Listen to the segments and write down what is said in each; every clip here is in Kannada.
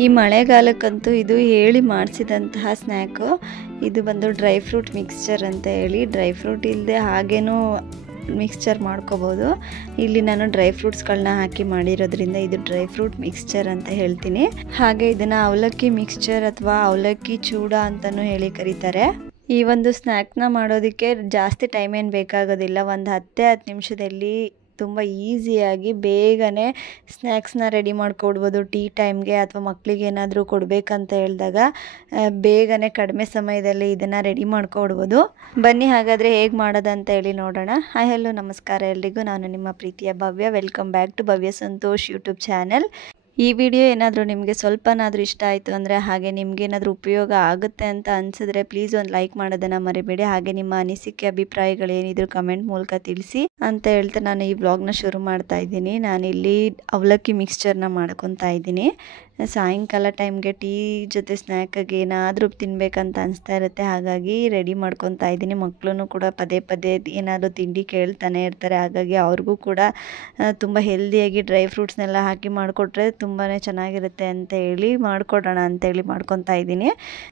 ಈ ಮಳೆಗಾಲಕ್ಕಂತೂ ಇದು ಹೇಳಿ ಮಾಡಿಸಿದಂತಹ ಸ್ನ್ಯಾಕು. ಇದು ಬಂದು ಡ್ರೈ ಫ್ರೂಟ್ ಮಿಕ್ಸ್ಚರ್ ಅಂತ ಹೇಳಿ, ಡ್ರೈ ಫ್ರೂಟ್ ಇಲ್ಲದೆ ಹಾಗೇನೂ ಮಿಕ್ಸ್ಚರ್ ಮಾಡ್ಕೋಬೋದು. ಇಲ್ಲಿ ನಾನು ಡ್ರೈ ಫ್ರೂಟ್ಸ್ಗಳನ್ನ ಹಾಕಿ ಮಾಡಿರೋದ್ರಿಂದ ಇದು ಡ್ರೈ ಫ್ರೂಟ್ ಮಿಕ್ಸ್ಚರ್ ಅಂತ ಹೇಳ್ತೀನಿ. ಹಾಗೆ ಇದನ್ನು ಅವಲಕ್ಕಿ ಮಿಕ್ಸ್ಚರ್ ಅಥವಾ ಅವಲಕ್ಕಿ ಚೂಡ ಅಂತಲೂ ಹೇಳಿ ಕರೀತಾರೆ. ಈ ಒಂದು ಸ್ನ್ಯಾಕ್ನ ಮಾಡೋದಕ್ಕೆ ಜಾಸ್ತಿ ಟೈಮ್ ಏನು ಬೇಕಾಗೋದಿಲ್ಲ. ಒಂದು 10 ನಿಮಿಷದಲ್ಲಿ ತುಂಬ ಈಸಿಯಾಗಿ ಬೇಗನೆ ಸ್ನ್ಯಾಕ್ಸ್ನ ರೆಡಿ ಮಾಡ್ಕೊಡ್ಬೋದು. ಟೀ ಟೈಮ್ಗೆ ಅಥವಾ ಮಕ್ಕಳಿಗೆ ಏನಾದರೂ ಕೊಡಬೇಕಂತ ಹೇಳಿದಾಗ ಬೇಗನೆ ಕಡಿಮೆ ಸಮಯದಲ್ಲಿ ಇದನ್ನು ರೆಡಿ ಮಾಡ್ಕೊಡ್ಬೋದು. ಬನ್ನಿ ಹಾಗಾದರೆ ಹೇಗೆ ಮಾಡೋದಂತ ಹೇಳಿ ನೋಡೋಣ. ಹಾಯ್ ಹಲೋ ನಮಸ್ಕಾರ ಎಲ್ರಿಗೂ. ನಾನು ನಿಮ್ಮ ಪ್ರೀತಿಯ Bhavya. Welcome back to Bhavya Santosh YouTube channel. ಈ ವಿಡಿಯೋ ಏನಾದರೂ ನಿಮಗೆ ಸ್ವಲ್ಪನಾದರೂ ಇಷ್ಟ ಆಯಿತು ಅಂದರೆ, ಹಾಗೆ ನಿಮಗೇನಾದರೂ ಉಪಯೋಗ ಆಗುತ್ತೆ ಅಂತ ಅನಿಸಿದ್ರೆ ಪ್ಲೀಸ್ ಒಂದು ಲೈಕ್ ಮಾಡೋದನ್ನು ಮರಿಬೇಡಿ. ಹಾಗೆ ನಿಮ್ಮ ಅನಿಸಿಕೆ ಅಭಿಪ್ರಾಯಗಳು ಏನಿದ್ರು ಕಮೆಂಟ್ ಮೂಲಕ ತಿಳಿಸಿ ಅಂತ ಹೇಳ್ತಾ ನಾನು ಈ ವ್ಲಾಗ್ನ ಶುರು ಮಾಡ್ತಾ ಇದ್ದೀನಿ. ನಾನಿಲ್ಲಿ ಅವಲಕ್ಕಿ ಮಿಕ್ಸ್ಚರ್ನ ಮಾಡ್ಕೊತಾ ಇದ್ದೀನಿ. ಸಾಯಂಕಾಲ ಟೈಮ್ಗೆ ಟೀ ಜೊತೆ ಸ್ನ್ಯಾಕಾಗಿ ಏನಾದರೂ ತಿನ್ನಬೇಕಂತ ಅನಿಸ್ತಾ ಇರುತ್ತೆ. ಹಾಗಾಗಿ ರೆಡಿ ಮಾಡ್ಕೊತಾ ಇದ್ದೀನಿ. ಮಕ್ಕಳು ಕೂಡ ಪದೇ ಪದೇ ಏನಾದರೂ ತಿಂಡಿ ಕೇಳ್ತಾನೆ ಇರ್ತಾರೆ. ಹಾಗಾಗಿ ಅವ್ರಿಗೂ ಕೂಡ ತುಂಬ ಹೆಲ್ದಿಯಾಗಿ ಡ್ರೈ ಫ್ರೂಟ್ಸ್ನೆಲ್ಲ ಹಾಕಿ ಮಾಡಿಕೊಟ್ರೆ ತುಂಬಾ ಚೆನ್ನಾಗಿರುತ್ತೆ ಅಂತ ಹೇಳಿ ಮಾಡಿಕೊಡೋಣ ಅಂತೇಳಿ ಮಾಡ್ಕೊತಾ ಇದ್ದೀನಿ.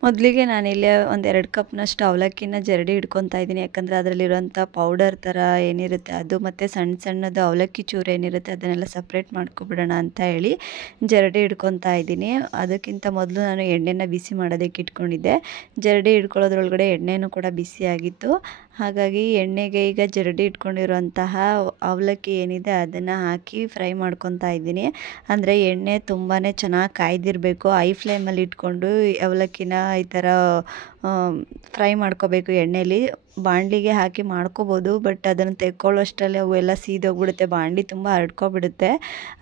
ಮೊದಲಿಗೆ ನಾನಿಲ್ಲಿ ಒಂದು 2 ಕಪ್ನಷ್ಟು ಅವಲಕ್ಕಿನ ಜರಡಿ ಇಟ್ಕೊತಾ ಇದ್ದೀನಿ. ಯಾಕಂದರೆ ಅದರಲ್ಲಿರೋಂಥ ಪೌಡರ್ ಥರ ಏನಿರುತ್ತೆ ಅದು, ಮತ್ತು ಸಣ್ಣದು ಅವಲಕ್ಕಿ ಚೂರು ಏನಿರುತ್ತೆ ಅದನ್ನೆಲ್ಲ ಸಪ್ರೇಟ್ ಮಾಡ್ಕೊಬಿಡೋಣ ಅಂತ ಹೇಳಿ ಜರಡಿ ಇಟ್ಕೊತಾ ಇದ್ದೀನಿ. ಅದಕ್ಕಿಂತ ಮೊದಲು ನಾನು ಎಣ್ಣೆನ ಬಿಸಿ ಮಾಡೋದಕ್ಕೆ ಇಟ್ಕೊಂಡಿದ್ದೆ. ಜರಡಿ ಇಟ್ಕೊಳ್ಳೋದ್ರೊಳಗಡೆ ಎಣ್ಣೆನೂ ಕೂಡ ಬಿಸಿಯಾಗಿತ್ತು. ಹಾಗಾಗಿ ಎಣ್ಣೆಗೆ ಈಗ ಜರಡಿ ಇಟ್ಕೊಂಡಿರುವಂತಹ ಅವಲಕ್ಕಿ ಏನಿದೆ ಅದನ್ನು ಹಾಕಿ ಫ್ರೈ ಮಾಡ್ಕೊತಾ ಇದ್ದೀನಿ. ಅಂದರೆ ಎಣ್ಣೆ ತುಂಬಾ ಚೆನ್ನಾಗಿ ಕಾಯ್ದಿರಬೇಕು. ಐ ಫ್ಲೇಮಲ್ಲಿ ಇಟ್ಕೊಂಡು ಅವಲಕ್ಕಿನ ಈ ಥರ ಫ್ರೈ ಮಾಡ್ಕೋಬೇಕು ಎಣ್ಣೆಲಿ. ಬಾಣಲಿಗೆ ಹಾಕಿ ಮಾಡ್ಕೋಬೋದು, ಬಟ್ ಅದನ್ನು ತೆಕ್ಕೊಳ್ಳೋಷ್ಟರಲ್ಲಿ ಅವೆಲ್ಲ ಸೀದೋಗ್ಬಿಡುತ್ತೆ. ಬಾಣಲಿ ತುಂಬ ಹರಡ್ಕೊಬಿಡುತ್ತೆ.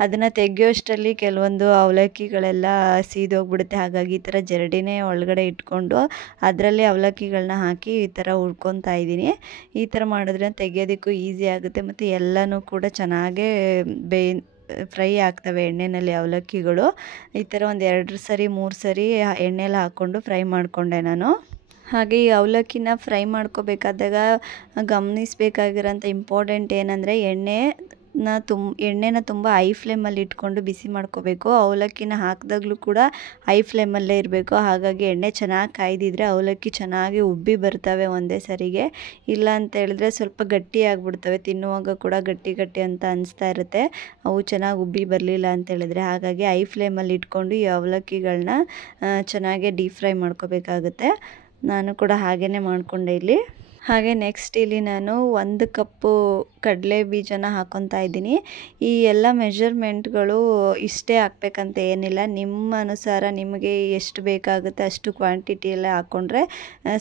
ಅದನ್ನು ತೆಗೆಯೋಷ್ಟರಲ್ಲಿ ಕೆಲವೊಂದು ಅವಲಕ್ಕಿಗಳೆಲ್ಲ ಸೀದೋಗ್ಬಿಡುತ್ತೆ. ಹಾಗಾಗಿ ಈ ಥರ ಜರಡಿನೇ ಒಳಗಡೆ ಇಟ್ಕೊಂಡು ಅದರಲ್ಲಿ ಅವಲಕ್ಕಿಗಳನ್ನ ಹಾಕಿ ಈ ಥರ ಹುರ್ಕೊತಾ ಇದ್ದೀನಿ. ಈ ಥರ ಮಾಡಿದ್ರೆ ತೆಗೆಯೋದಕ್ಕೂ ಈಸಿ ಆಗುತ್ತೆ, ಮತ್ತು ಎಲ್ಲನೂ ಕೂಡ ಚೆನ್ನಾಗೇ ಫ್ರೈ ಆಗ್ತವೆ ಎಣ್ಣೆಯಲ್ಲಿ ಅವಲಕ್ಕಿಗಳು. ಈ ಥರ ಒಂದು 2 ಸರಿ 3 ಸರಿ ಎಣ್ಣೆಲಿ ಹಾಕ್ಕೊಂಡು ಫ್ರೈ ಮಾಡಿಕೊಂಡೆ ನಾನು. ಹಾಗೆ ಈ ಅವಲಕ್ಕಿನ ಫ್ರೈ ಮಾಡ್ಕೋಬೇಕಾದಾಗ ಗಮನಿಸಬೇಕಾಗಿರೋಂಥ ಇಂಪಾರ್ಟೆಂಟ್ ಏನಂದರೆ ಎಣ್ಣೆನ ತುಂಬ ಐ ಫ್ಲೇಮಲ್ಲಿ ಇಟ್ಕೊಂಡು ಬಿಸಿ ಮಾಡ್ಕೋಬೇಕು. ಅವಲಕ್ಕಿನ ಹಾಕಿದಾಗಲೂ ಕೂಡ ಐ ಫ್ಲೇಮಲ್ಲೇ ಇರಬೇಕು. ಹಾಗಾಗಿ ಎಣ್ಣೆ ಚೆನ್ನಾಗಿ ಕಾಯ್ದಿದ್ರೆ ಅವಲಕ್ಕಿ ಚೆನ್ನಾಗಿ ಉಬ್ಬಿ ಬರ್ತವೆ ಒಂದೇ ಸರಿಗೆ. ಇಲ್ಲ ಅಂತ ಹೇಳಿದ್ರೆ ಸ್ವಲ್ಪ ಗಟ್ಟಿ ಆಗಿಬಿಡ್ತವೆ. ತಿನ್ನುವಾಗ ಕೂಡ ಗಟ್ಟಿ ಅಂತ ಅನಿಸ್ತಾ ಇರುತ್ತೆ, ಅವು ಚೆನ್ನಾಗಿ ಉಬ್ಬಿ ಬರಲಿಲ್ಲ ಅಂತ ಹೇಳಿದ್ರೆ. ಹಾಗಾಗಿ ಐ ಫ್ಲೇಮಲ್ಲಿ ಇಟ್ಕೊಂಡು ಈ ಅವಲಕ್ಕಿಗಳನ್ನ ಚೆನ್ನಾಗಿ ಡೀಪ್ ಫ್ರೈ ಮಾಡ್ಕೋಬೇಕಾಗುತ್ತೆ. ನಾನು ಕೂಡ ಹಾಗೇ ಮಾಡಿಕೊಂಡೆ ಇಲ್ಲಿ. ಹಾಗೆ ನೆಕ್ಸ್ಟ್ ಇಲ್ಲಿ ನಾನು 1 ಕಪ್ಪು ಕಡಲೆ ಬೀಜನ ಹಾಕ್ಕೊತಾ ಇದ್ದೀನಿ. ಈ ಎಲ್ಲ ಮೆಷರ್ಮೆಂಟ್ಗಳು ಇಷ್ಟೇ ಹಾಕ್ಬೇಕಂತ ಏನಿಲ್ಲ. ನಿಮ್ಮ ಅನುಸಾರ ನಿಮಗೆ ಎಷ್ಟು ಬೇಕಾಗುತ್ತೆ ಅಷ್ಟು ಕ್ವಾಂಟಿಟಿಯೆಲ್ಲ ಹಾಕ್ಕೊಂಡ್ರೆ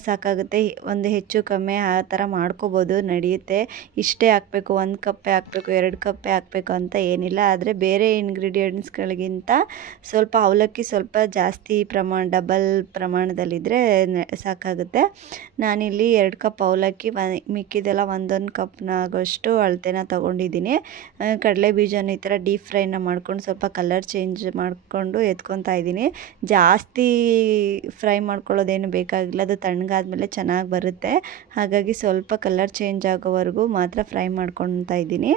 ಸಾಕಾಗುತ್ತೆ. ಒಂದು ಹೆಚ್ಚು ಕಮ್ಮಿ ಆ ಥರ ಮಾಡ್ಕೋಬೋದು, ನಡೆಯುತ್ತೆ. ಇಷ್ಟೇ ಹಾಕಬೇಕು, 1 ಕಪ್ಪೇ ಹಾಕಬೇಕು, 2 ಕಪ್ಪೇ ಹಾಕಬೇಕು ಅಂತ ಏನಿಲ್ಲ. ಆದರೆ ಬೇರೆ ಇಂಗ್ರೀಡಿಯೆಂಟ್ಸ್ಗಳಿಗಿಂತ ಸ್ವಲ್ಪ ಅವಲಕ್ಕಿ ಸ್ವಲ್ಪ ಜಾಸ್ತಿ ಡಬಲ್ ಪ್ರಮಾಣದಲ್ಲಿದ್ದರೆ ಸಾಕಾಗುತ್ತೆ. ನಾನಿಲ್ಲಿ 2 ಕಪ್ ಅವಲಕ್ಕಿ, ಮಿಕ್ಕಿದೆಲ್ಲ 1 ಕಪ್ನಾಗೋಷ್ಟು ಅಳತೆನ ತೊಗೊಂಡಿದ್ದೀನಿ. ಕಡಲೆ ಬೀಜನ ಈ ಥರ ಡೀಪ್ ಫ್ರೈನ ಮಾಡ್ಕೊಂಡು ಸ್ವಲ್ಪ ಕಲರ್ ಚೇಂಜ್ ಮಾಡಿಕೊಂಡು ಎತ್ಕೊತಾ ಇದ್ದೀನಿ. ಜಾಸ್ತಿ ಫ್ರೈ ಮಾಡ್ಕೊಳ್ಳೋದೇನು ಬೇಕಾಗಿಲ್ಲ, ಅದು ತಣ್ಣಗಾದ್ಮೇಲೆ ಚೆನ್ನಾಗಿ ಬರುತ್ತೆ. ಹಾಗಾಗಿ ಸ್ವಲ್ಪ ಕಲರ್ ಚೇಂಜ್ ಆಗೋವರೆಗೂ ಮಾತ್ರ ಫ್ರೈ ಮಾಡ್ಕೊತಾ ಇದ್ದೀನಿ.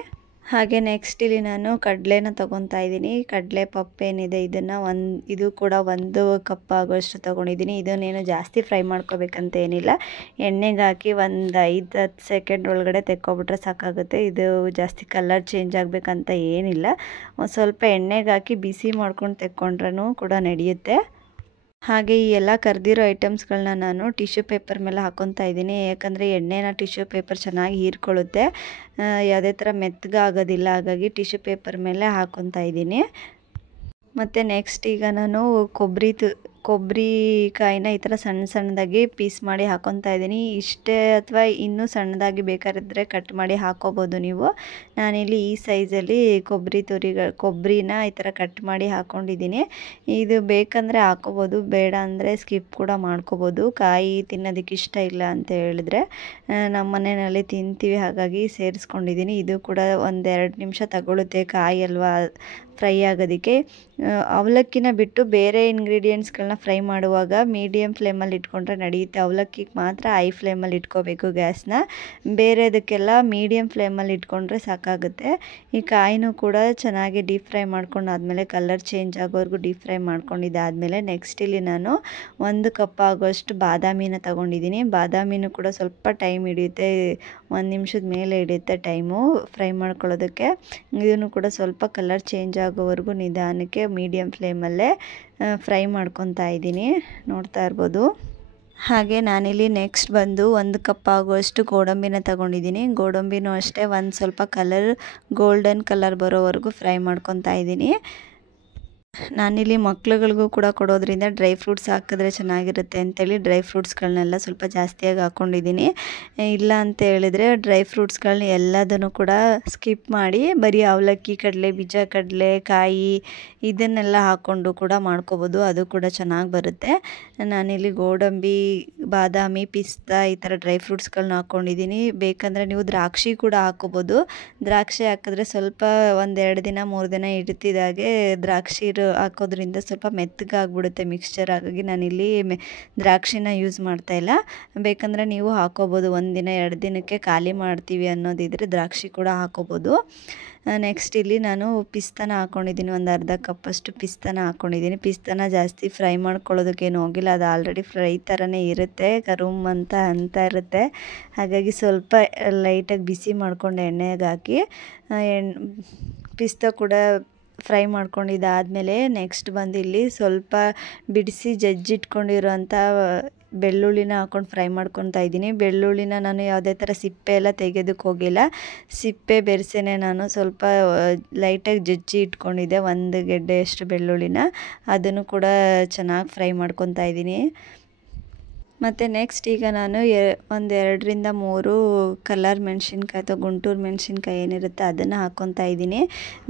ಹಾಗೆ ನೆಕ್ಸ್ಟ್ ಇಲ್ಲಿ ನಾನು ಕಡಲೆನ ತೊಗೊತಾ ಇದ್ದೀನಿ. ಕಡಲೆ ಪಪ್ಪು ಏನಿದೆ ಇದು ಕೂಡ 1 ಕಪ್ ಆಗೋಷ್ಟು ತೊಗೊಂಡಿದ್ದೀನಿ. ಇದನ್ನೇನು ಜಾಸ್ತಿ ಫ್ರೈ ಮಾಡ್ಕೋಬೇಕಂತ ಏನಿಲ್ಲ. ಎಣ್ಣೆಗೆ ಹಾಕಿ ಒಂದು 5-10 ಸೆಕೆಂಡ್ ಒಳಗಡೆ ತೆಕ್ಕೊಬಿಟ್ರೆ ಸಾಕಾಗುತ್ತೆ. ಇದು ಜಾಸ್ತಿ ಕಲರ್ ಚೇಂಜ್ ಆಗಬೇಕಂತ ಏನಿಲ್ಲ. ಒಂದು ಸ್ವಲ್ಪ ಎಣ್ಣೆಗೆ ಹಾಕಿ ಬಿಸಿ ಮಾಡ್ಕೊಂಡು ತೆಕ್ಕೊಂಡ್ರೂ ಕೂಡ ನಡೆಯುತ್ತೆ. ಹಾಗೆ ಈ ಎಲ್ಲ ಕರೆದಿರೋ ಐಟಮ್ಸ್ಗಳನ್ನ ನಾನು ಟಿಶ್ಯೂ ಪೇಪರ್ ಮೇಲೆ ಹಾಕ್ಕೊತಾ ಇದ್ದೀನಿ. ಯಾಕಂದರೆ ಎಣ್ಣೆನ ಟಿಶ್ಯೂ ಪೇಪರ್ ಚೆನ್ನಾಗಿ ಹೀರ್ಕೊಳ್ಳುತ್ತೆ, ಯಾವುದೇ ಥರ ಮೆತ್ತಗಾಗೋದಿಲ್ಲ. ಹಾಗಾಗಿ ಟಿಶ್ಯೂ ಪೇಪರ್ ಮೇಲೆ ಹಾಕ್ಕೊತಾ ಇದ್ದೀನಿ. ಮತ್ತು ನೆಕ್ಸ್ಟ್ ಈಗ ನಾನು ಕೊಬ್ಬರಿಕಾಯಿನ ಈ ಥರ ಸಣ್ಣದಾಗಿ ಪೀಸ್ ಮಾಡಿ ಹಾಕ್ಕೊತಾ ಇದ್ದೀನಿ. ಇಷ್ಟೇ ಅಥವಾ ಇನ್ನೂ ಸಣ್ಣದಾಗಿ ಬೇಕಾದ್ರೆ ಕಟ್ ಮಾಡಿ ಹಾಕ್ಕೋಬೋದು ನೀವು. ನಾನಿಲ್ಲಿ ಈ ಸೈಜಲ್ಲಿ ಕೊಬ್ಬರಿನ ಈ ಥರ ಕಟ್ ಮಾಡಿ ಹಾಕ್ಕೊಂಡಿದ್ದೀನಿ. ಇದು ಬೇಕಂದರೆ ಹಾಕ್ಕೋಬೋದು, ಬೇಡ ಅಂದರೆ ಸ್ಕಿಪ್ ಕೂಡ ಮಾಡ್ಕೋಬೋದು. ಕಾಯಿ ತಿನ್ನೋದಕ್ಕೆ ಇಷ್ಟ ಇಲ್ಲ ಅಂತ ಹೇಳಿದ್ರೆ ನಮ್ಮ ಮನೆಯಲ್ಲಿ ತಿಂತೀವಿ, ಹಾಗಾಗಿ ಸೇರಿಸ್ಕೊಂಡಿದ್ದೀನಿ. ಇದು ಕೂಡ 1-2 ನಿಮಿಷ ತಗೊಳುತ್ತೆ. ಕಾಯಿ ಅಲ್ವಾ, ಫ್ರೈ ಆಗೋದಕ್ಕೆ. ಅವಲಕ್ಕಿನ ಬಿಟ್ಟು ಬೇರೆ ಇಂಗ್ರೀಡಿಯೆಂಟ್ಸ್ಗಳನ್ನ ಫ್ರೈ ಮಾಡುವಾಗ ಮೀಡಿಯಮ್ ಫ್ಲೇಮಲ್ಲಿ ಇಟ್ಕೊಂಡ್ರೆ ನಡೆಯುತ್ತೆ. ಅವಲಕ್ಕಿಗೆ ಮಾತ್ರ ಹೈ ಫ್ಲೇಮಲ್ಲಿ ಇಟ್ಕೋಬೇಕು ಗ್ಯಾಸ್ನ. ಬೇರೆದಕ್ಕೆಲ್ಲ ಮೀಡಿಯಮ್ ಫ್ಲೇಮಲ್ಲಿ ಇಟ್ಕೊಂಡ್ರೆ ಸಾಕಾಗುತ್ತೆ. ಈ ಕಾಯಿನೂ ಕೂಡ ಚೆನ್ನಾಗಿ ಡೀಪ್ ಫ್ರೈ ಮಾಡ್ಕೊಂಡಾದ್ಮೇಲೆ ಕಲರ್ ಚೇಂಜ್ ಆಗೋವರೆಗೂ ಡೀಪ್ ಫ್ರೈ ಮಾಡ್ಕೊಂಡಿದ್ದಾದಮೇಲೆ ನೆಕ್ಸ್ಟ್ ಇಲ್ಲಿ ನಾನು 1 ಕಪ್ ಆಗೋಷ್ಟು ಬಾದಾಮಿನ ತಗೊಂಡಿದ್ದೀನಿ. ಬಾದಾಮಿನೂ ಕೂಡ ಸ್ವಲ್ಪ ಟೈಮ್ ಹಿಡಿಯುತ್ತೆ, 1 ನಿಮಿಷದ ಮೇಲೆ ಹಿಡಿಯುತ್ತೆ ಟೈಮು ಫ್ರೈ ಮಾಡ್ಕೊಳ್ಳೋದಕ್ಕೆ. ಇದನ್ನು ಕೂಡ ಸ್ವಲ್ಪ ಕಲರ್ ಚೇಂಜ್ ಆಗೋವರೆಗೂ ನಿಧಾನಕ್ಕೆ ಮೀಡಿಯಮ್ ಫ್ಲೇಮಲ್ಲೇ ಫ್ರೈ ಮಾಡ್ಕೊತಾ ಇದ್ದೀನಿ, ನೋಡ್ತಾ ಇರ್ಬೋದು. ಹಾಗೆ ನಾನಿಲ್ಲಿ ನೆಕ್ಸ್ಟ್ ಬಂದು 1 ಕಪ್ ಆಗುವಷ್ಟು ಗೋಡಂಬಿನ ತಗೊಂಡಿದ್ದೀನಿ. ಗೋಡಂಬಿನೂ ಅಷ್ಟೇ ಒಂದು ಸ್ವಲ್ಪ ಗೋಲ್ಡನ್ ಕಲರ್ ಬರೋವರೆಗೂ ಫ್ರೈ ಮಾಡ್ಕೊತಾ ಇದ್ದೀನಿ. ನಾನಿಲ್ಲಿ ಮಕ್ಳುಗಳಿಗೂ ಕೂಡ ಕೊಡೋದ್ರಿಂದ ಡ್ರೈ ಫ್ರೂಟ್ಸ್ ಹಾಕಿದ್ರೆ ಚೆನ್ನಾಗಿರುತ್ತೆ ಅಂತೇಳಿ ಡ್ರೈ ಫ್ರೂಟ್ಸ್ಗಳನ್ನೆಲ್ಲ ಸ್ವಲ್ಪ ಜಾಸ್ತಿಯಾಗಿ ಹಾಕ್ಕೊಂಡಿದ್ದೀನಿ. ಇಲ್ಲ ಅಂತ ಹೇಳಿದರೆ ಡ್ರೈ ಫ್ರೂಟ್ಸ್ಗಳನ್ನ ಎಲ್ಲದನ್ನು ಕೂಡ ಸ್ಕಿಪ್ ಮಾಡಿ ಬರೀ ಅವಲಕ್ಕಿ, ಕಡಲೆ ಬೀಜ, ಕಡಲೆಕಾಯಿ ಇದನ್ನೆಲ್ಲ ಹಾಕ್ಕೊಂಡು ಕೂಡ ಮಾಡ್ಕೋಬೋದು, ಅದು ಕೂಡ ಚೆನ್ನಾಗಿ ಬರುತ್ತೆ. ನಾನಿಲ್ಲಿ ಗೋಡಂಬಿ, ಬಾದಾಮಿ, ಪಿಸ್ತಾ ಈ ಥರ ಡ್ರೈ ಫ್ರೂಟ್ಸ್ಗಳನ್ನ ಹಾಕ್ಕೊಂಡಿದ್ದೀನಿ. ಬೇಕಂದರೆ ನೀವು ದ್ರಾಕ್ಷಿ ಕೂಡ ಹಾಕ್ಕೋಬೋದು. ದ್ರಾಕ್ಷಿ ಹಾಕಿದ್ರೆ ಸ್ವಲ್ಪ 1-2 ದಿನ 3 ದಿನ ಇಡ್ತಿದ್ದಾಗೆ ದ್ರಾಕ್ಷಿ ಹಾಕೋದ್ರಿಂದ ಸ್ವಲ್ಪ ಮೆತ್ತಗಾಗ್ಬಿಡುತ್ತೆ ಮಿಕ್ಸ್ಚರ್. ಹಾಗಾಗಿ ನಾನಿಲ್ಲಿ ದ್ರಾಕ್ಷಿನ ಯೂಸ್ ಮಾಡ್ತಾಯಿಲ್ಲ. ಬೇಕಂದರೆ ನೀವು ಹಾಕೋಬೋದು, 1 ದಿನ 2 ದಿನಕ್ಕೆ ಖಾಲಿ ಮಾಡ್ತೀವಿ ಅನ್ನೋದಿದ್ರೆ ದ್ರಾಕ್ಷಿ ಕೂಡ ಹಾಕೋಬೋದು. ನೆಕ್ಸ್ಟ್ ಇಲ್ಲಿ ನಾನು ಪಿಸ್ತಾನ ಹಾಕ್ಕೊಂಡಿದ್ದೀನಿ, ಒಂದು ಅರ್ಧ ಕಪ್ಪಷ್ಟು ಪಿಸ್ತಾನ ಹಾಕ್ಕೊಂಡಿದ್ದೀನಿ. ಪಿಸ್ತಾನ ಜಾಸ್ತಿ ಫ್ರೈ ಮಾಡ್ಕೊಳ್ಳೋದಕ್ಕೇನು ಹೋಗಿಲ್ಲ, ಅದು ಆಲ್ರೆಡಿ ಫ್ರೈ ಥರನೇ ಇರುತ್ತೆ, ಕರುಮ್ ಅಂತ ಇರುತ್ತೆ. ಹಾಗಾಗಿ ಸ್ವಲ್ಪ ಲೈಟಾಗಿ ಬಿಸಿ ಮಾಡ್ಕೊಂಡು ಎಣ್ಣೆಗೆ ಹಾಕಿ ಪಿಸ್ತಾ ಕೂಡ ಫ್ರೈ ಮಾಡ್ಕೊಂಡಿದ್ದಾದಮೇಲೆ ನೆಕ್ಸ್ಟ್ ಬಂದು ಇಲ್ಲಿ ಸ್ವಲ್ಪ ಬಿಡಿಸಿ ಜಜ್ಜಿಟ್ಕೊಂಡಿರೋಂಥ ಬೆಳ್ಳುಳ್ಳಿನ ಹಾಕ್ಕೊಂಡು ಫ್ರೈ ಮಾಡ್ಕೊತಾ ಇದ್ದೀನಿ. ಬೆಳ್ಳುಳ್ಳಿನ ನಾನು ಯಾವುದೇ ಥರ ಸಿಪ್ಪೆ ಎಲ್ಲ ತೆಗೆಯೋದಕ್ಕೆ ಹೋಗಿಲ್ಲ, ಸಿಪ್ಪೆ ಬೆರೆಸೇನೆ ನಾನು ಸ್ವಲ್ಪ ಲೈಟಾಗಿ ಜಜ್ಜಿ ಇಟ್ಕೊಂಡಿದ್ದೆ 1 ಗೆಡ್ಡೆಯಷ್ಟು ಬೆಳ್ಳುಳ್ಳಿನ. ಅದನ್ನು ಕೂಡ ಚೆನ್ನಾಗಿ ಫ್ರೈ ಮಾಡ್ಕೊತಾ ಇದ್ದೀನಿ. ಮತ್ತು ನೆಕ್ಸ್ಟ್ ಈಗ ನಾನು 1-2-3 ಕಲರ್ ಮೆಣಸಿನ್ಕಾಯಿ ಅಥವಾ ಗುಂಟೂರು ಮೆಣಸಿನ್ಕಾಯಿ ಏನಿರುತ್ತೆ ಅದನ್ನು ಹಾಕ್ಕೊತಾ ಇದ್ದೀನಿ.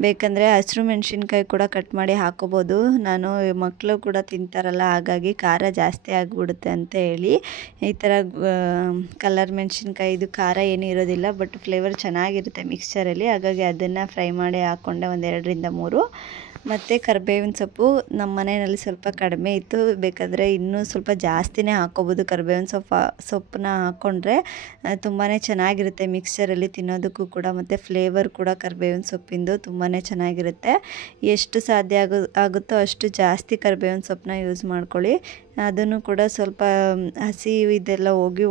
ಬೇಕಂದರೆ ಹಸಿರು ಮೆಣಸಿನ್ಕಾಯಿ ಕೂಡ ಕಟ್ ಮಾಡಿ ಹಾಕೋಬೋದು. ನಾನು ಮಕ್ಕಳು ಕೂಡ ತಿಂತಾರಲ್ಲ, ಹಾಗಾಗಿ ಖಾರ ಜಾಸ್ತಿ ಆಗಿಬಿಡುತ್ತೆ ಅಂತ ಹೇಳಿ ಈ ಥರ ಕಲರ್ ಮೆಣಸಿನ್ಕಾಯಿ, ಇದು ಖಾರ ಏನೂ ಇರೋದಿಲ್ಲ ಬಟ್ ಫ್ಲೇವರ್ ಚೆನ್ನಾಗಿರುತ್ತೆ ಮಿಕ್ಸ್ಚರಲ್ಲಿ. ಹಾಗಾಗಿ ಅದನ್ನು ಫ್ರೈ ಮಾಡಿ ಹಾಕ್ಕೊಂಡೆ 1-2-3. ಮತ್ತು ಕರಿಬೇವಿನ ಸೊಪ್ಪು ನಮ್ಮ ಮನೆಯಲ್ಲಿ ಸ್ವಲ್ಪ ಕಡಿಮೆ ಇತ್ತು, ಬೇಕಾದರೆ ಇನ್ನೂ ಸ್ವಲ್ಪ ಜಾಸ್ತಿನೇ ಹಾಕ್ಕೋಬೋದು. ಕರಿಬೇವಿನ ಸೊಪ್ಪನ್ನ ಹಾಕ್ಕೊಂಡ್ರೆ ತುಂಬಾ ಚೆನ್ನಾಗಿರುತ್ತೆ ಮಿಕ್ಸ್ಚರಲ್ಲಿ ತಿನ್ನೋದಕ್ಕೂ ಕೂಡ, ಮತ್ತು ಫ್ಲೇವರ್ ಕೂಡ ಕರಿಬೇವಿನ ಸೊಪ್ಪಿಂದು ತುಂಬಾ ಚೆನ್ನಾಗಿರುತ್ತೆ. ಎಷ್ಟು ಸಾಧ್ಯ ಆಗುತ್ತೋ ಅಷ್ಟು ಜಾಸ್ತಿ ಕರಿಬೇವಿನ ಸೊಪ್ಪನ್ನ ಯೂಸ್ ಮಾಡ್ಕೊಳ್ಳಿ. ಅದನ್ನು ಕೂಡ ಸ್ವಲ್ಪ ಹಸಿ ಇದೆಲ್ಲ ಹೋಗಿ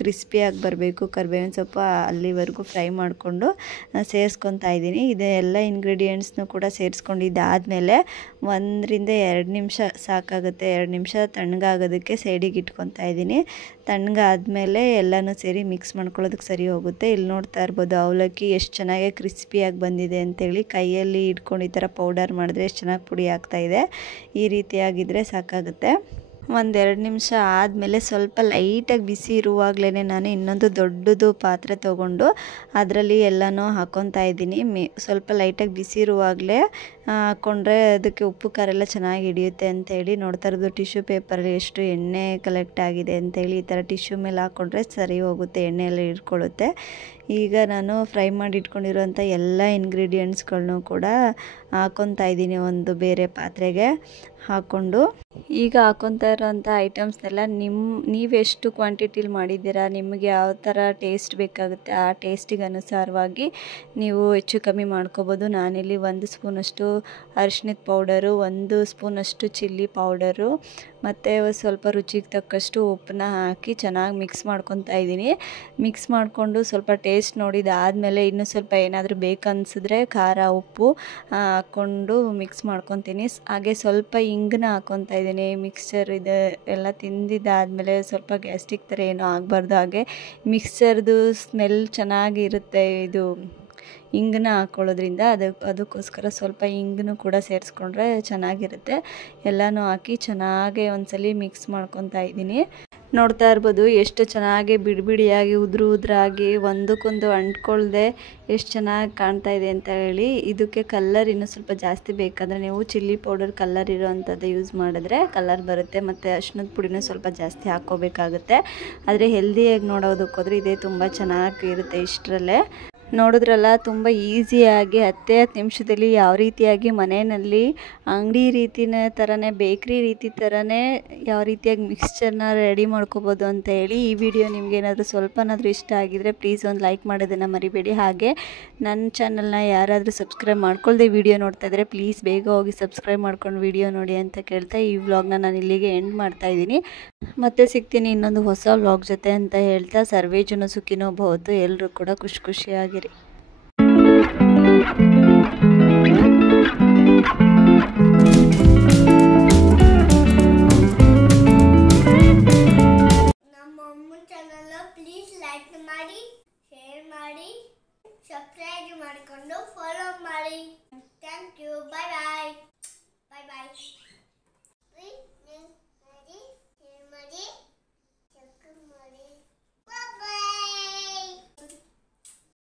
ಕ್ರಿಸ್ಪಿಯಾಗಿ ಬರಬೇಕು ಕರಿಬೇವಿನ ಸೊಪ್ಪು, ಅಲ್ಲಿವರೆಗೂ ಫ್ರೈ ಮಾಡಿಕೊಂಡು ಸೇರಿಸ್ಕೊತಾ ಇದ್ದೀನಿ. ಇದೆಲ್ಲ ಇಂಗ್ರೀಡಿಯೆಂಟ್ಸ್ನು ಕೂಡ ಸೇರಿಸ್ಕೊಂಡಿದ್ದಾದಮೇಲೆ 1-2 ನಿಮಿಷ ಸಾಕಾಗುತ್ತೆ, 2 ನಿಮಿಷ ತಣ್ಣಗಾಗೋದಕ್ಕೆ ಸೈಡಿಗೆ ಇಟ್ಕೊತಾ ಇದ್ದೀನಿ. ತಣ್ಣಗಾದ್ಮೇಲೆ ಎಲ್ಲನೂ ಸೇರಿ ಮಿಕ್ಸ್ ಮಾಡ್ಕೊಳ್ಳೋದಕ್ಕೆ ಸರಿ ಹೋಗುತ್ತೆ. ಇಲ್ಲಿ ನೋಡ್ತಾ ಇರ್ಬೋದು ಅವಲಕ್ಕಿ ಎಷ್ಟು ಚೆನ್ನಾಗಿ ಕ್ರಿಸ್ಪಿಯಾಗಿ ಬಂದಿದೆ ಅಂತೇಳಿ. ಕೈಯಲ್ಲಿ ಇಟ್ಕೊಂಡು ಈ ಥರ ಪೌಡರ್ ಮಾಡಿದ್ರೆ ಎಷ್ಟು ಚೆನ್ನಾಗಿ ಪುಡಿ ಆಗ್ತಾಯಿದೆ. ಈ ರೀತಿಯಾಗಿದ್ದರೆ ಸಾಕಾಗುತ್ತೆ. 1-2 ನಿಮಿಷ ಆದಮೇಲೆ ಸ್ವಲ್ಪ ಲೈಟಾಗಿ ಬಿಸಿ ಇರುವಾಗಲೇ ನಾನು ಇನ್ನೊಂದು ದೊಡ್ಡದು ಪಾತ್ರೆ ತೊಗೊಂಡು ಅದರಲ್ಲಿ ಎಲ್ಲನೂ ಹಾಕ್ಕೊತಾ ಇದ್ದೀನಿ. ಸ್ವಲ್ಪ ಲೈಟಾಗಿ ಬಿಸಿ ಇರುವಾಗಲೇ ಹಾಕ್ಕೊಂಡ್ರೆ ಅದಕ್ಕೆ ಉಪ್ಪು ಖಾರ ಎಲ್ಲ ಚೆನ್ನಾಗಿ ಹಿಡಿಯುತ್ತೆ ಅಂತೇಳಿ. ನೋಡ್ತಾ ಇರೋದು ಟಿಶ್ಯೂ ಪೇಪರಲ್ಲಿ ಎಷ್ಟು ಎಣ್ಣೆ ಕಲೆಕ್ಟ್ ಆಗಿದೆ ಅಂತೇಳಿ. ಈ ಥರ ಟಿಶ್ಯೂ ಮೇಲೆ ಹಾಕ್ಕೊಂಡ್ರೆ ಸರಿ ಹೋಗುತ್ತೆ, ಎಣ್ಣೆ ಎಲ್ಲ ಇಟ್ಕೊಳ್ಳುತ್ತೆ. ಈಗ ನಾನು ಫ್ರೈ ಮಾಡಿ ಇಟ್ಕೊಂಡಿರೋಂಥ ಎಲ್ಲ ಇಂಗ್ರೀಡಿಯೆಂಟ್ಸ್ಗಳನ್ನೂ ಕೂಡ ಹಾಕ್ಕೊತಾ ಇದ್ದೀನಿ ಒಂದು ಬೇರೆ ಪಾತ್ರೆಗೆ ಹಾಕ್ಕೊಂಡು. ಈಗ ಹಾಕ್ಕೊತಾ ಇರೋಂಥ ಐಟಮ್ಸ್ನೆಲ್ಲ ನೀವೆಷ್ಟು ಕ್ವಾಂಟಿಟಿಲಿ ಮಾಡಿದ್ದೀರಾ, ನಿಮಗೆ ಯಾವ ಥರ ಟೇಸ್ಟ್ ಬೇಕಾಗುತ್ತೆ ಆ ಟೇಸ್ಟಿಗೆ ಅನುಸಾರವಾಗಿ ನೀವು ಹೆಚ್ಚು ಕಮ್ಮಿ ಮಾಡ್ಕೋಬೋದು. ನಾನಿಲ್ಲಿ 1 ಸ್ಪೂನಷ್ಟು ಅರಿಶಿಣದ ಪೌಡರು, 1 ಸ್ಪೂನಷ್ಟು ಚಿಲ್ಲಿ ಪೌಡರು ಮತ್ತು ಸ್ವಲ್ಪ ರುಚಿಗೆ ತಕ್ಕಷ್ಟು ಉಪ್ಪನ್ನ ಹಾಕಿ ಚೆನ್ನಾಗಿ ಮಿಕ್ಸ್ ಮಾಡ್ಕೊತಾ ಇದ್ದೀನಿ. ಮಿಕ್ಸ್ ಮಾಡಿಕೊಂಡು ಸ್ವಲ್ಪ ಟೇಸ್ಟ್ ನೋಡಿದಾದಮೇಲೆ ಇನ್ನೂ ಸ್ವಲ್ಪ ಏನಾದರೂ ಬೇಕನ್ಸಿದ್ರೆ ಖಾರ, ಉಪ್ಪು ಹಾಕ್ಕೊಂಡು ಮಿಕ್ಸ್ ಮಾಡ್ಕೊತೀನಿ. ಹಾಗೆ ಸ್ವಲ್ಪ ಇಂಗನ್ನ ಹಾಕ್ಕೊತಾ ಇದ್ದೀನಿ. ಮಿಕ್ಸ್ಚರ್ ಇದು ಎಲ್ಲ ತಿಂದಿದ್ದಾದಮೇಲೆ ಸ್ವಲ್ಪ ಗ್ಯಾಸ್ಟ್ರಿಕ್ ಥರ ಏನೂ ಆಗಬಾರ್ದು, ಹಾಗೆ ಮಿಕ್ಸ್ಚರ್ದು ಸ್ಮೆಲ್ ಚೆನ್ನಾಗಿರುತ್ತೆ ಇದು ಇಂಗನ್ನ ಹಾಕ್ಕೊಳ್ಳೋದ್ರಿಂದ. ಅದಕ್ಕೋಸ್ಕರ ಸ್ವಲ್ಪ ಇಂಗನ್ನು ಕೂಡ ಸೇರಿಸ್ಕೊಂಡ್ರೆ ಚೆನ್ನಾಗಿರುತ್ತೆ. ಎಲ್ಲನೂ ಹಾಕಿ ಚೆನ್ನಾಗಿ ಒಂದ್ಸಲಿ ಮಿಕ್ಸ್ ಮಾಡ್ಕೊತಾ ಇದ್ದೀನಿ. ನೋಡ್ತಾ ಇರ್ಬೋದು ಎಷ್ಟು ಚೆನ್ನಾಗಿ ಬಿಡಿಯಾಗಿ ಉದುರಾಗಿ ಒಂದಕ್ಕೊಂದು ಅಂಟ್ಕೊಳ್ದೆ ಎಷ್ಟು ಚೆನ್ನಾಗಿ ಕಾಣ್ತಾ ಇದೆ ಅಂತ ಹೇಳಿ. ಇದಕ್ಕೆ ಕಲರ್ ಇನ್ನೂ ಸ್ವಲ್ಪ ಜಾಸ್ತಿ ಬೇಕಾದರೆ ನೀವು ಚಿಲ್ಲಿ ಪೌಡರ್ ಕಲರ್ ಇರೋವಂಥದ್ದು ಯೂಸ್ ಮಾಡಿದ್ರೆ ಕಲರ್ ಬರುತ್ತೆ. ಮತ್ತು ಅರಿಶಿಣದ ಪುಡಿನೂ ಸ್ವಲ್ಪ ಜಾಸ್ತಿ ಹಾಕ್ಕೋಬೇಕಾಗುತ್ತೆ. ಆದರೆ ಹೆಲ್ದಿಯಾಗಿ ನೋಡೋದಕ್ಕೋದ್ರೆ ಇದೇ ತುಂಬ ಚೆನ್ನಾಗಿರುತ್ತೆ ಇಷ್ಟರಲ್ಲೇ. ನೋಡಿದ್ರಲ್ಲ ತುಂಬ ಈಸಿಯಾಗಿ 10 ನಿಮಿಷದಲ್ಲಿ ಯಾವ ರೀತಿಯಾಗಿ ಮನೆಯಲ್ಲಿ ಅಂಗಡಿ ರೀತಿನ ಥರನೇ ಬೇಕ್ರಿ ರೀತಿ ಥರನೇ ಯಾವ ರೀತಿಯಾಗಿ ಮಿಕ್ಸ್ಚರ್ನ ರೆಡಿ ಮಾಡ್ಕೋಬೋದು ಅಂತ ಹೇಳಿ. ಈ ವಿಡಿಯೋ ನಿಮಗೇನಾದರೂ ಸ್ವಲ್ಪನಾದರೂ ಇಷ್ಟ ಆಗಿದರೆ ಪ್ಲೀಸ್ ಒಂದು ಲೈಕ್ ಮಾಡೋದನ್ನು ಮರಿಬೇಡಿ. ಹಾಗೆ ನನ್ನ ಚಾನಲ್ನ ಯಾರಾದರೂ ಸಬ್ಸ್ಕ್ರೈಬ್ ಮಾಡ್ಕೊಳ್ದೆ ವಿಡಿಯೋ ನೋಡ್ತಾ ಇದ್ದರೆ ಪ್ಲೀಸ್ ಬೇಗ ಹೋಗಿ ಸಬ್ಸ್ಕ್ರೈಬ್ ಮಾಡ್ಕೊಂಡು ವಿಡಿಯೋ ನೋಡಿ ಅಂತ ಕೇಳ್ತಾ ಈ ವ್ಲಾಗ್ನ ನಾನು ಇಲ್ಲಿಗೆ ಎಂಡ್ ಮಾಡ್ತಾಯಿದ್ದೀನಿ. ಮತ್ತೆ ಸಿಗ್ತೀನಿ ಇನ್ನೊಂದು ಹೊಸ ವ್ಲಾಗ್ ಜೊತೆ ಅಂತ ಹೇಳ್ತಾ ಸರ್ವೇ ಜನ ಸುಖಿನೋ ಭವತು. ಎಲ್ಲರೂ ಕೂಡ ಖುಷಿಯಾಗಿರಿ. ನಮ್ಮ ಅಮ್ಮನ ಚಾನಲ್ ಪ್ಲೀಸ್ ಲೈಕ್ ಮಾಡಿ, ಶೇರ್ ಮಾಡಿ, ಸಬ್ಸ್ಕ್ರೈಬ್ ಮಾಡಿಕೊಂಡು ಫಾಲೋ ಮಾಡಿ. Thank you. Bye bye.